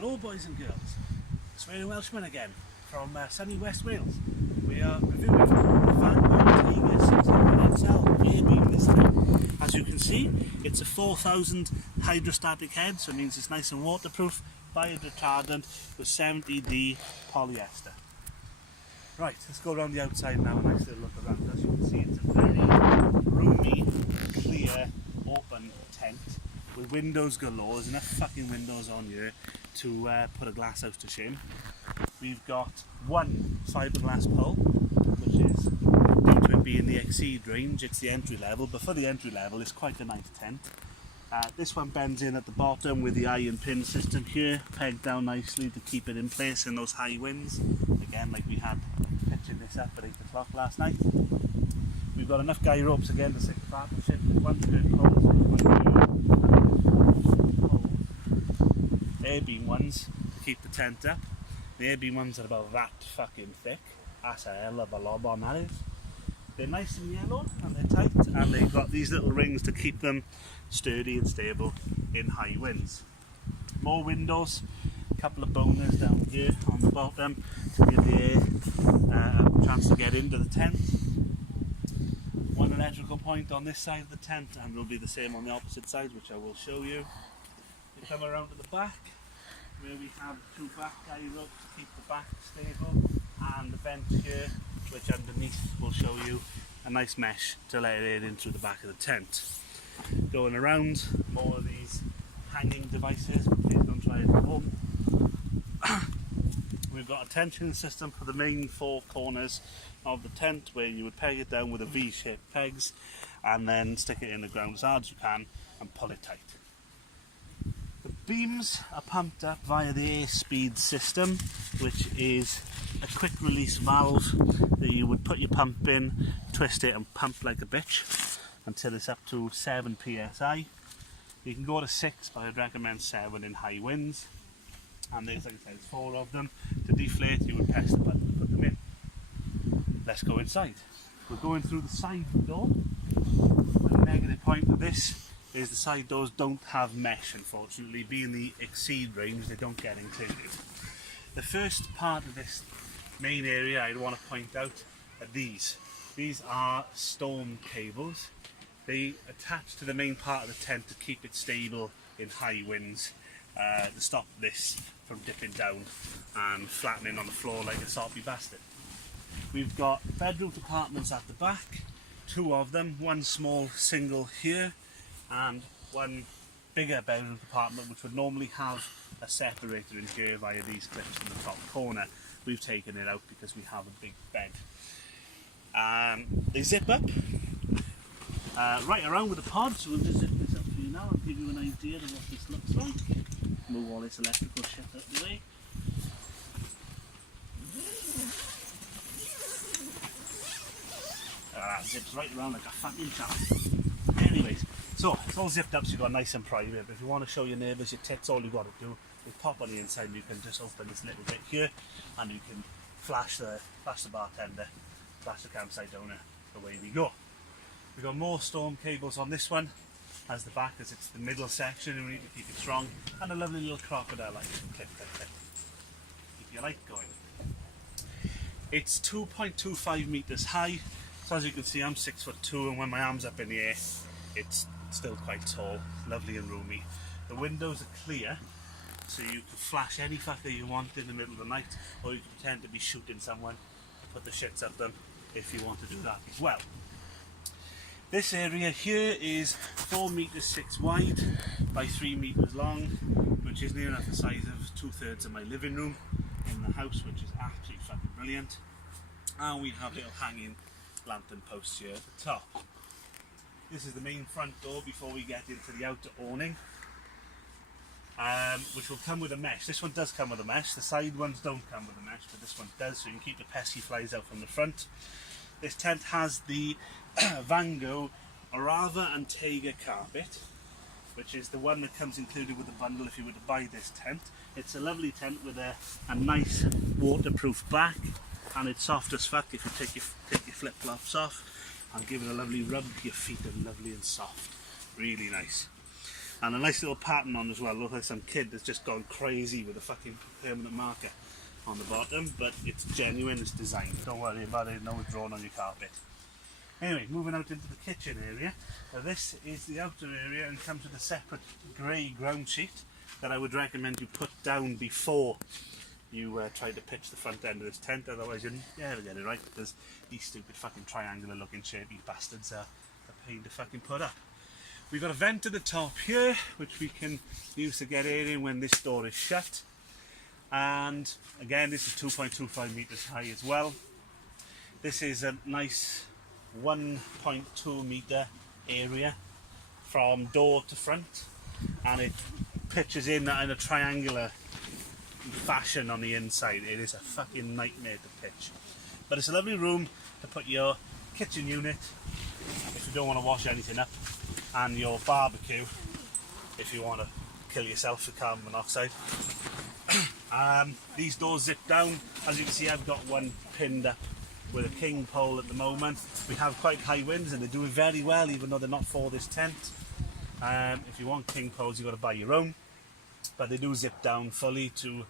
Hello boys and girls, it's Wayne Welshman again from sunny West Wales. We are reviewing the Van Tiger 600XL A-beam this time. As you can see, it's a 4000 hydrostatic head, so it means it's nice and waterproof, biodegradant with 70D polyester. Right, let's go around the outside now and nice little look around. As you can see, it's a very roomy, clear, open tent with windows galore. There's enough fucking windows on here to put a glass house to shame. We've got one fiberglass pole, which is due to it being the Exceed range. It's the entry level, but for the entry level, it's quite a nice tent. This one bends in at the bottom with the iron pin system here, pegged down nicely to keep it in place in those high winds. Again, like we had pitching this up at 8 o'clock last night. We've got enough guy ropes again to stick the partnership. One good air-beam ones to keep the tent up. The air-beam ones are about that fucking thick. That's a hell of a lob on that is. They're nice and yellow and they're tight, and they've got these little rings to keep them sturdy and stable in high winds. More windows, a couple of boners down here on the bottom to give the air a chance to get into the tent. One electrical point on this side of the tent, and will be the same on the opposite side, which I will show you. We come around to the back, where we have two back guy ropes to keep the back stable, and the vent here, which underneath will show you a nice mesh to let it in through the back of the tent. Going around, more of these hanging devices, but please don't try it at home. We've got a tension system for the main four corners of the tent, where you would peg it down with a V-shaped pegs and then stick it in the ground as hard as you can and pull it tight. The beams are pumped up via the air-speed system, which is a quick release valve that you would put your pump in, twist it and pump like a bitch until it's up to 7 psi. You can go to 6, but I'd recommend 7 in high winds. And there's, like I said, 4 of them. To deflate, you would press the button to put them in. Let's go inside. We're going through the side door. The negative point of this is the side doors don't have mesh, unfortunately. Being the Exceed range, they don't get included. The first part of this main area I'd want to point out are these. These are storm cables. They attach to the main part of the tent to keep it stable in high winds, to stop this from dipping down and flattening on the floor like a soppy bastard. We've got bedroom compartments at the back, 2 of them, one small single here and one bigger bedroom compartment which would normally have a separator in here via these clips in the top corner. We've taken it out because we have a big bed. They zip up right around with the pod, so we'll just zip this up for you now and give you an idea of what this looks like. Move all this electrical shit out of the way. That zips right around like a fucking champ. Anyways, so it's all zipped up so you've got nice and private. But if you want to show your neighbours your tits, all you've got to do is pop on the inside and you can just open this little bit here and you can flash the bartender, flash the campsite owner, away we go. We've got more storm cables on this one as the back, as it's the middle section and we need to keep it strong, and a lovely little crocodile light clip. Keep your light going. It's 2.25 meters high, so as you can see I'm 6'2", and when my arm's up in the air it's still quite tall, lovely and roomy. The windows are clear, so you can flash any fucker you want in the middle of the night, or you can pretend to be shooting someone to put the shits at them if you want to do that as well. This area here is 4 meters 6 wide by 3 meters long, which is near enough the size of 2/3 of my living room in the house, which is absolutely fucking brilliant. And we have little hanging lantern posts here at the top. This is the main front door before we get into the outer awning, which will come with a mesh. This one does come with a mesh. The side ones don't come with a mesh, but this one does, so you can keep the pesky flies out from the front. This tent has the Vango Arava and Taiga carpet, which is the one that comes included with the bundle if you were to buy this tent. It's a lovely tent with a nice waterproof back, and it's soft as fuck if you take your flip-flops off and give it a lovely rub to your feet, and lovely and soft. Really nice. And a nice little pattern on as well. Looks like some kid that's just gone crazy with a fucking permanent marker on the bottom, but it's genuine, it's designed. Don't worry about it, no one's drawn on your carpet. Anyway, moving out into the kitchen area. Now this is the outer area and comes with a separate grey ground sheet that I would recommend you put down before you try to pitch the front end of this tent, otherwise you'll never get it right, because these stupid fucking triangular looking shapy bastards are a pain to fucking put up. We've got a vent at the top here, which we can use to get air in when this door is shut. And again, this is 2.25 metres high as well. This is a nice 1.2 metre area from door to front, and it pitches in a triangular fashion on the inside. It is a fucking nightmare to pitch, but it's a lovely room to put your kitchen unit if you don't want to wash anything up, and your barbecue if you want to kill yourself with carbon monoxide. These doors zip down. As you can see, I've got one pinned up with a king pole at the moment. We have quite high winds and they're doing very well, even though they're not for this tent. If you want king poles, you've got to buy your own, but they do zip down fully to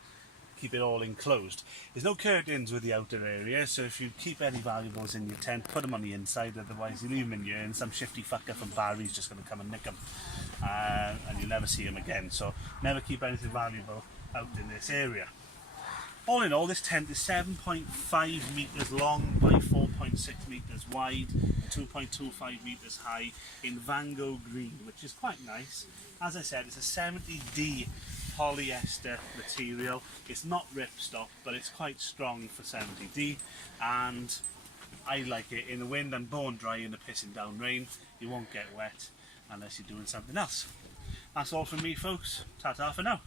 keep it all enclosed. There's no curtains with the outer area, so if you keep any valuables in your tent, put them on the inside, otherwise you leave them in your, and some shifty fucker from Barry's just going to come and nick them, and you'll never see them again. So never keep anything valuable out in this area. All in all, this tent is 7.5 metres long by 4.6 metres wide, 2.25 metres high in Vango green, which is quite nice. As I said, it's a 70D polyester material. It's not ripstop, but it's quite strong for 70D, and I like it. In the wind and bone dry in the pissing down rain, you won't get wet unless you're doing something else. That's all from me, folks. Ta-ta for now.